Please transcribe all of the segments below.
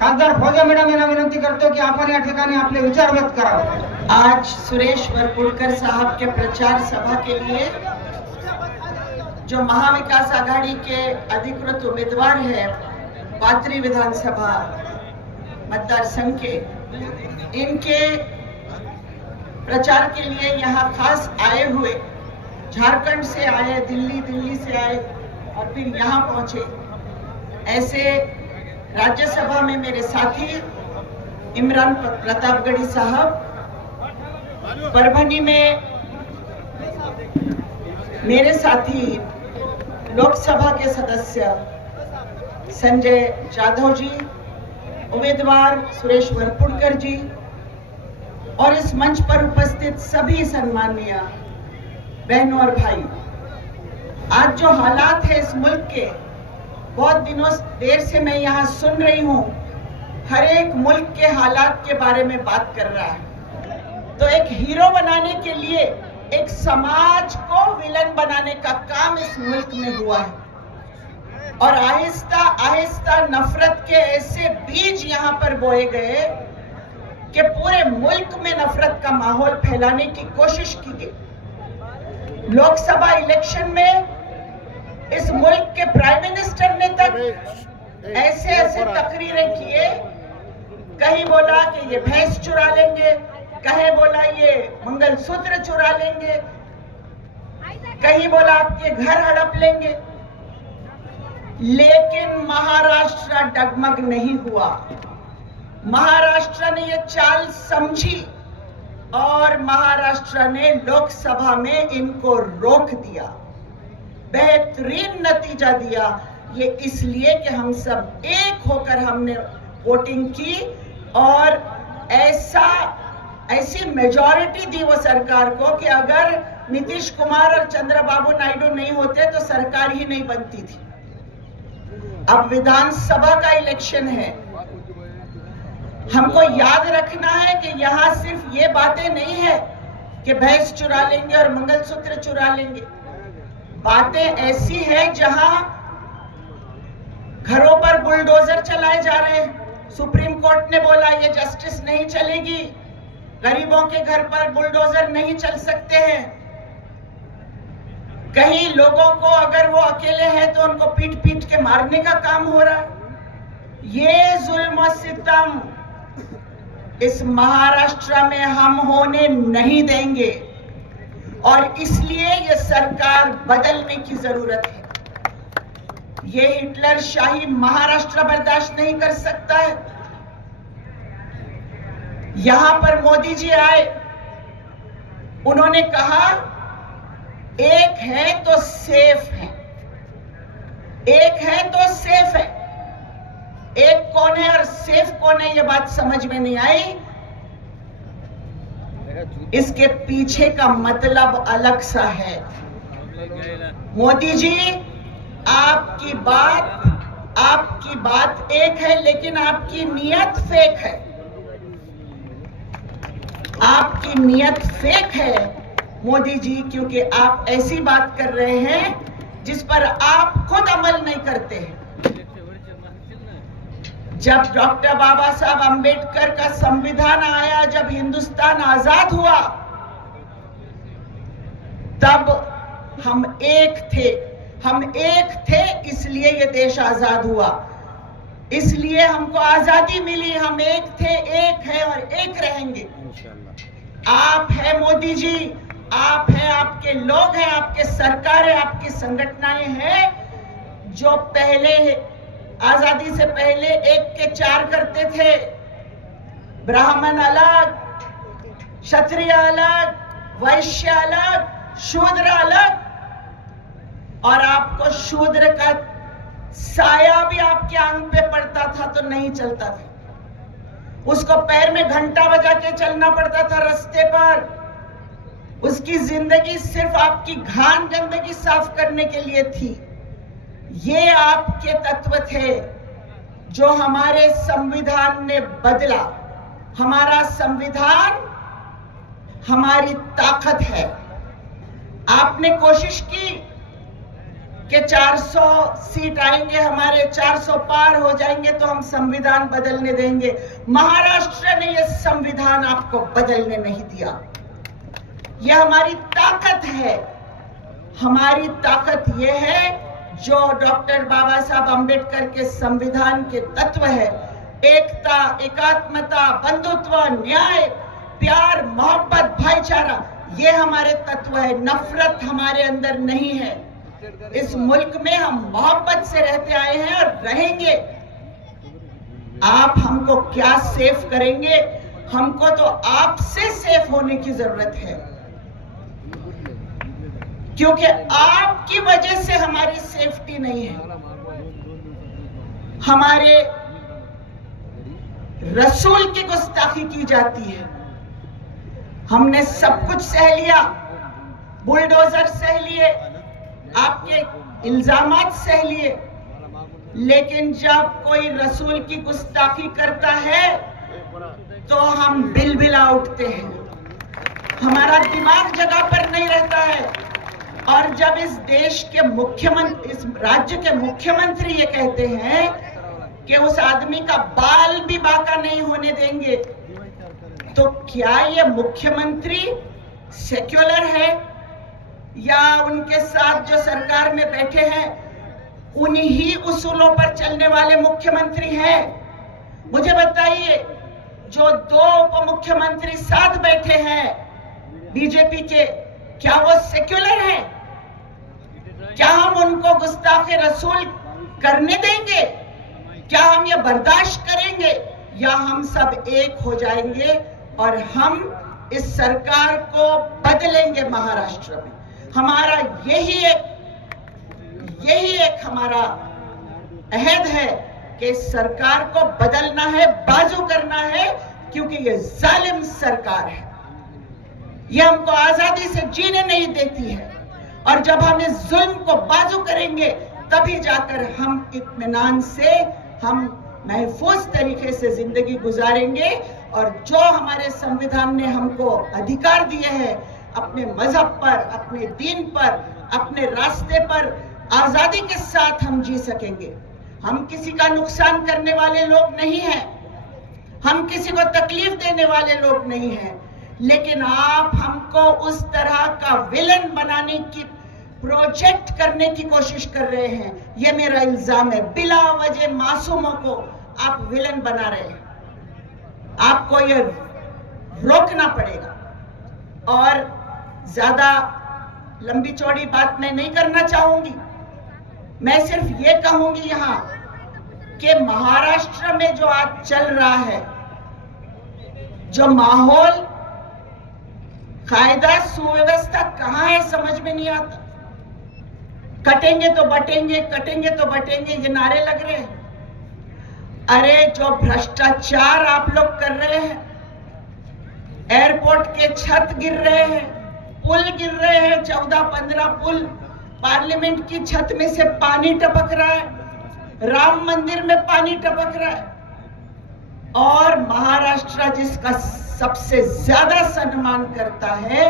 खासदार फौजा मॅडम यांना विनंती करतो की आपण या ठिकाणी आपले विचार व्यक्त करावे। आज सुरेश वरपुड़कर साहब के प्रचार सभा के लिए जो महाविकास आघाड़ी के अधिकृत उम्मीदवार हैं पात्री विधानसभा मतदार संघ के, इनके प्रचार के लिए यहाँ खास आए हुए, झारखंड से आए, दिल्ली से आए और फिर यहाँ पहुंचे ऐसे राज्यसभा में मेरे साथी इमरान प्रतापगढ़ी साहब, परभनी में मेरे साथी लोकसभा के सदस्य संजय जाधव जी, उम्मीदवार सुरेश वरपुड़कर जी और इस मंच पर उपस्थित सभी सम्मानीय बहनों और भाई, आज जो हालात है इस मुल्क के, बहुत दिनों देर से मैं यहाँ सुन रही हूँ, हर एक मुल्क के हालात के बारे में बात कर रहा है। तो एक हीरो बनाने के लिए एक समाज को विलन बनाने का काम इस मुल्क में हुआ है और आहिस्ता आहिस्ता नफरत के ऐसे बीज यहाँ पर बोए गए कि पूरे मुल्क में नफरत का माहौल फैलाने की कोशिश की गई। लोकसभा इलेक्शन में इस मुल्क के प्राइम मिनिस्टर ने तक ऐसे ऐसे तकरीरें किए, कहीं बोला कि ये भैंस चुरा लेंगे, कहीं बोला ये मंगलसूत्र चुरा लेंगे, कहीं बोला आपके घर हड़प लेंगे, लेकिन महाराष्ट्र डगमग नहीं हुआ। महाराष्ट्र ने ये चाल समझी और महाराष्ट्र ने लोकसभा में इनको रोक दिया, बेहतरीन नतीजा दिया। ये इसलिए कि हम सब एक होकर हमने वोटिंग की और ऐसी मेजॉरिटी दी वो सरकार को कि अगर नीतीश कुमार और चंद्रबाबू नायडू नहीं होते तो सरकार ही नहीं बनती थी। अब विधानसभा का इलेक्शन है, हमको याद रखना है कि यहाँ सिर्फ ये बातें नहीं है कि भैंस चुरा लेंगे और मंगलसूत्र चुरा लेंगे। बातें ऐसी हैं जहां घरों पर बुलडोजर चलाए जा रहे हैं। सुप्रीम कोर्ट ने बोला ये जस्टिस नहीं चलेगी, गरीबों के घर पर बुलडोजर नहीं चल सकते हैं। कहीं लोगों को अगर वो अकेले हैं तो उनको पीट पीट के मारने का काम हो रहा है। ये जुल्म सितम इस महाराष्ट्र में हम होने नहीं देंगे और इसलिए ये सरकार बदलने की जरूरत है। ये हिटलर शाही महाराष्ट्र बर्दाश्त नहीं कर सकता है। यहां पर मोदी जी आए, उन्होंने कहा एक है तो सेफ है, एक है तो सेफ है। एक कौन है और सेफ कौन है ये बात समझ में नहीं आई। इसके पीछे का मतलब अलग सा है। मोदी जी आपकी बात एक है लेकिन आपकी नीयत फेक है। आपकी नीयत फेक है मोदी जी, क्योंकि आप ऐसी बात कर रहे हैं जिस पर आप खुद अमल नहीं करते हैं। जब डॉक्टर बाबा साहब अंबेडकर का संविधान आया, जब हिंदुस्तान आजाद हुआ, तब हम एक थे इसलिए ये देश आजाद हुआ, इसलिए हमको आजादी मिली। हम एक थे, एक है और एक रहेंगे। आप है मोदी जी, आप है, आपके लोग हैं, आपके सरकार है, आपकी संगठनाएं हैं जो पहले आजादी से पहले 1 के 4 करते थे। ब्राह्मण अलग, क्षत्रिय अलग, वैश्य अलग, शूद्र अलग, और आपको शूद्र का साया भी आपके अंग पे पड़ता था तो नहीं चलता था। उसको पैर में घंटा बजा के चलना पड़ता था रास्ते पर। उसकी जिंदगी सिर्फ आपकी घान गंदगी साफ करने के लिए थी। ये आपके तत्व थे जो हमारे संविधान ने बदला। हमारा संविधान हमारी ताकत है। आपने कोशिश की कि 400 सीट आएंगे हमारे, 400 पार हो जाएंगे तो हम संविधान बदलने देंगे। महाराष्ट्र ने यह संविधान आपको बदलने नहीं दिया। यह हमारी ताकत है। हमारी ताकत यह है जो डॉक्टर बाबा साहब अंबेडकर के संविधान के तत्व है, एकता, एकात्मता, बंधुत्व, न्याय, प्यार, मोहब्बत, भाईचारा, ये हमारे तत्व है। नफरत हमारे अंदर नहीं है। इस मुल्क में हम मोहब्बत से रहते आए हैं और रहेंगे। आप हमको क्या सेफ करेंगे? हमको तो आपसे सेफ होने की जरूरत है, क्योंकि आपकी वजह से हमारी सेफ्टी नहीं है। हमारे रसूल की गुस्ताखी की जाती है। हमने सब कुछ सह लिया, बुलडोजर सह लिए, आपके इल्जामात सह लिए, लेकिन जब कोई रसूल की गुस्ताखी करता है तो हम बिलबिला उठते हैं। हमारा दिमाग जगह पर नहीं रहता है। और जब इस देश के मुख्यमंत्री, इस राज्य के मुख्यमंत्री ये कहते हैं कि उस आदमी का बाल भी बांका नहीं होने देंगे, तो क्या ये मुख्यमंत्री सेक्युलर है या उनके साथ जो सरकार में बैठे हैं उन्हीं उसूलों पर चलने वाले मुख्यमंत्री हैं? मुझे बताइए, जो 2 उप मुख्यमंत्री साथ बैठे हैं बीजेपी के, क्या वो सेक्युलर हैं? क्या हम उनको गुस्ताखे रसूल करने देंगे? क्या हम ये बर्दाश्त करेंगे? या हम सब एक हो जाएंगे और हम इस सरकार को बदलेंगे? महाराष्ट्र में हमारा यही एक हमारा अहद है कि इस सरकार को बदलना है, बाजू करना है, क्योंकि ये जालिम सरकार है। ये हमको आजादी से जीने नहीं देती है। और जब हम इस जुल्म को बाजू करेंगे तभी जाकर हम इत्मीनान से, हम महफूज तरीके से जिंदगी गुजारेंगे। और जो हमारे संविधान ने हमको अधिकार दिए हैं, अपने मजहब पर, अपने दीन पर, अपने रास्ते पर आजादी के साथ हम जी सकेंगे। हम किसी का नुकसान करने वाले लोग नहीं हैं, हम किसी को तकलीफ देने वाले लोग नहीं हैं, लेकिन आप हमको उस तरह का विलन बनाने की, प्रोजेक्ट करने की कोशिश कर रहे हैं। यह मेरा इल्जाम है। बिला वजह मासूमों को आप विलन बना रहे हैं। आपको यह रोकना पड़ेगा। और ज्यादा लंबी चौड़ी बात मैं नहीं करना चाहूंगी। मैं सिर्फ ये कहूंगी यहां कि महाराष्ट्र में जो आज चल रहा है, जो माहौल, कायदा, सुव्यवस्था कहां है समझ में नहीं आता। कटेंगे तो बटेंगे, कटेंगे तो बटेंगे, ये नारे लग रहे हैं। अरे जो भ्रष्टाचार आप लोग कर रहे हैं, एयरपोर्ट के छत गिर रहे हैं, पुल गिर रहे हैं, 14-15 पुल, पार्लियामेंट की छत में से पानी टपक रहा है, राम मंदिर में पानी टपक रहा है, और महाराष्ट्र जिसका सबसे ज्यादा सम्मान करता है,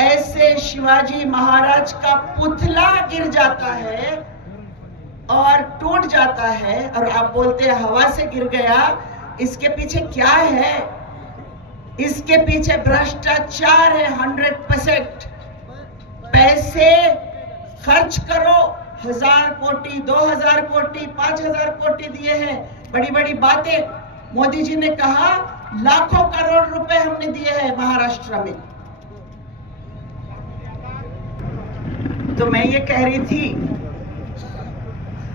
ऐसे शिवाजी महाराज का पुतला गिर जाता है और टूट जाता है, और आप बोलते हैं हवा से गिर गया। इसके पीछे क्या है? इसके पीछे भ्रष्टाचार है 100%। पैसे खर्च करो, 1000 कोटी, 2000 कोटी, 5000 कोटी दिए हैं, बड़ी बड़ी बातें। मोदी जी ने कहा लाखों करोड़ रुपए हमने दिए हैं महाराष्ट्र में। तो मैं ये कह रही थी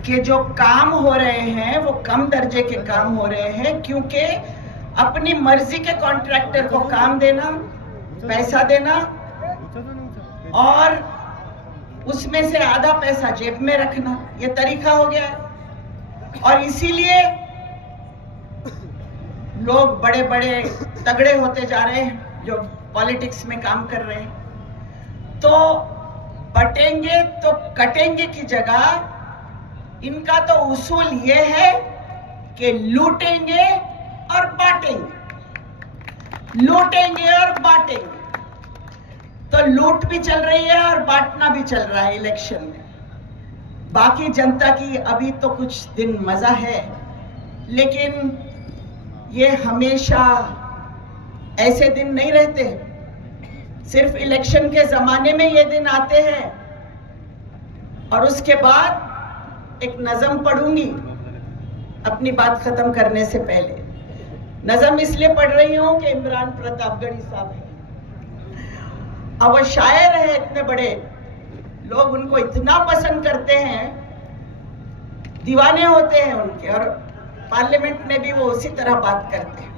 कि जो काम हो रहे हैं वो कम दर्जे के काम हो रहे हैं, क्योंकि अपनी मर्जी के कॉन्ट्रैक्टर को काम देना, पैसा देना, और उसमें से आधा पैसा जेब में रखना, ये तरीका हो गया है। और इसीलिए लोग बड़े बड़े तगड़े होते जा रहे हैं जो पॉलिटिक्स में काम कर रहे हैं। तो बटेंगे तो कटेंगे की जगह इनका तो उसूल ये है कि लूटेंगे और बांटेंगे, लूटेंगे और बांटेंगे। तो लूट भी चल रही है और बांटना भी चल रहा है इलेक्शन में। बाकी जनता की अभी तो कुछ दिन मजा है, लेकिन ये हमेशा ऐसे दिन नहीं रहते। सिर्फ इलेक्शन के जमाने में ये दिन आते हैं और उसके बाद एक नज़म पढ़ूंगी अपनी बात खत्म करने से पहले। नज़म इसलिए पढ़ रही हूं कि इमरान प्रतापगढ़ी साहब है, अब वो शायर है, इतने बड़े लोग उनको इतना पसंद करते हैं, दीवाने होते हैं उनके, और पार्लियामेंट में भी वो उसी तरह बात करते हैं।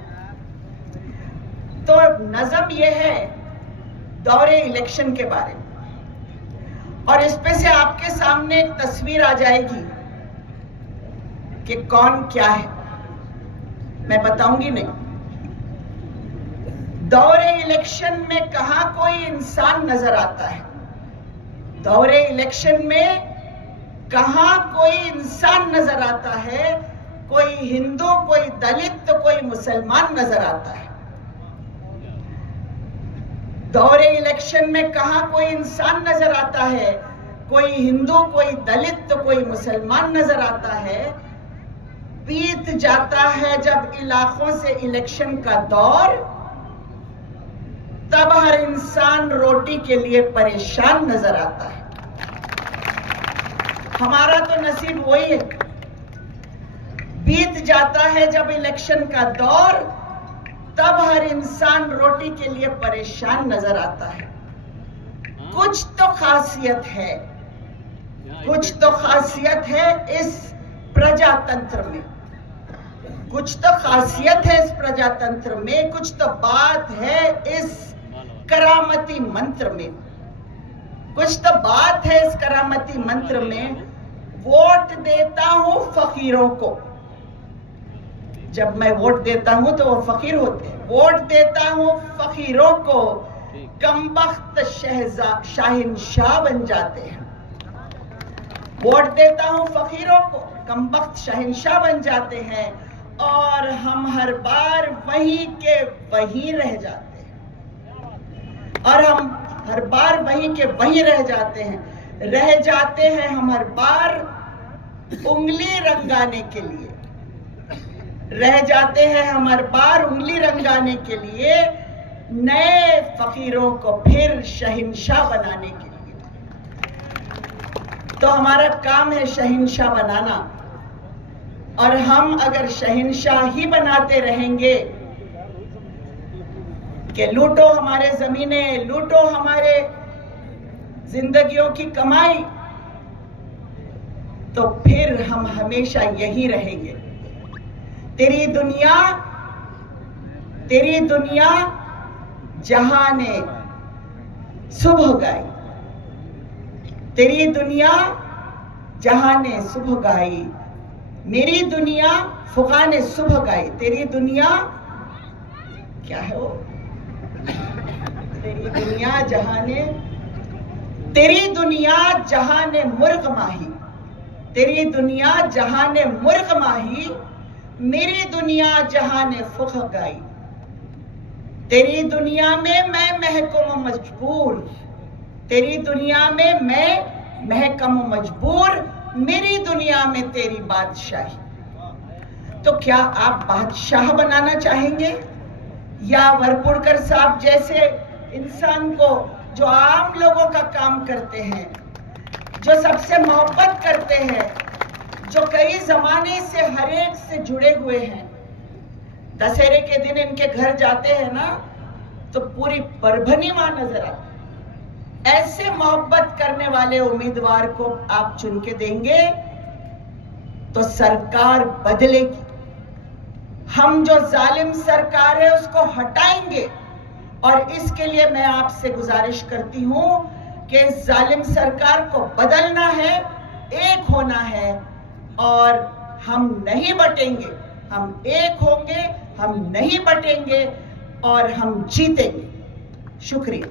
तो नज़म ये है दौरे इलेक्शन के बारे में, और इसमें से आपके सामने एक तस्वीर आ जाएगी कि कौन क्या है, मैं बताऊंगी नहीं। दौरे इलेक्शन में कहां कोई इंसान नजर आता है, दौरे इलेक्शन में कहां कोई इंसान नजर आता है, कोई हिंदू, कोई दलित, तो कोई मुसलमान नजर आता है। दौरे इलेक्शन में कहां कोई इंसान नजर आता है, कोई हिंदू, कोई दलित, तो कोई मुसलमान नजर आता है। बीत जाता है जब इलाकों से इलेक्शन का दौर, तब हर इंसान रोटी के लिए परेशान नजर आता है। हमारा तो नसीब वही है, बीत जाता है जब इलेक्शन का दौर, तब हर इंसान रोटी के लिए परेशान नजर आता है। कुछ तो खासियत है, कुछ तो खासियत है इस प्रजातंत्र में, कुछ तो खासियत है इस प्रजातंत्र में, कुछ तो बात है इस करामती मंत्र में, कुछ तो बात है इस करामती मंत्र में। वोट देता हूं फकीरों को, जब मैं वोट देता हूं तो वो फकीर होते हैं। वोट देता हूं फकीरों को, कमबख्त शाहिनशाह बन जाते हैं। वोट देता हूं फकीरों को, कमबख्त शहंशाह बन जाते हैं, और हम हर बार वहीं के वहीं रह जाते हैं, और हम हर बार वहीं के वहीं रह जाते हैं हम हर बार उंगली रंगाने के लिए, रह जाते हैं हम हर बार उंगली रंगाने के लिए, नए फकीरों को फिर शहंशाह बनाने के लिए। तो हमारा काम है शहंशाह बनाना, और हम अगर शहंशाह ही बनाते रहेंगे कि लूटो हमारे जमीनें, लूटो हमारे जिंदगियों की कमाई, तो फिर हम हमेशा यही रहेंगे। तेरी दुनिया जहां ने सुबह गाई, तेरी दुनिया जहां ने सुबह गाई, मेरी दुनिया फुका ने सुबह गाई। तेरी दुनिया क्या है वो, तेरी दुनिया जहां ने मुर्ग माही, तेरी दुनिया जहां ने मुर्ग माही, मेरी दुनिया जहां ने फुक गाई। तेरी दुनिया में मैं महकूम मजबूर, तेरी दुनिया में मैं महकूम मजबूर, मेरी दुनिया में तेरी बादशाही। तो क्या आप बादशाह बनाना चाहेंगे, या वरपुड़कर साहब जैसे इंसान को, जो आम लोगों का काम करते हैं, जो सबसे मोहब्बत करते हैं, जो कई जमाने से हर एक से जुड़े हुए हैं, दशहरे के दिन इनके घर जाते हैं ना, तो पूरी परभनी वहां नजर आती। ऐसे मोहब्बत करने वाले उम्मीदवार को आप चुन के देंगे तो सरकार बदलेगी। हम जो जालिम सरकार है उसको हटाएंगे, और इसके लिए मैं आपसे गुजारिश करती हूं कि इस जालिम सरकार को बदलना है, एक होना है, और हम नहीं बटेंगे, हम एक होंगे, हम नहीं बटेंगे, और हम जीतेंगे। शुक्रिया।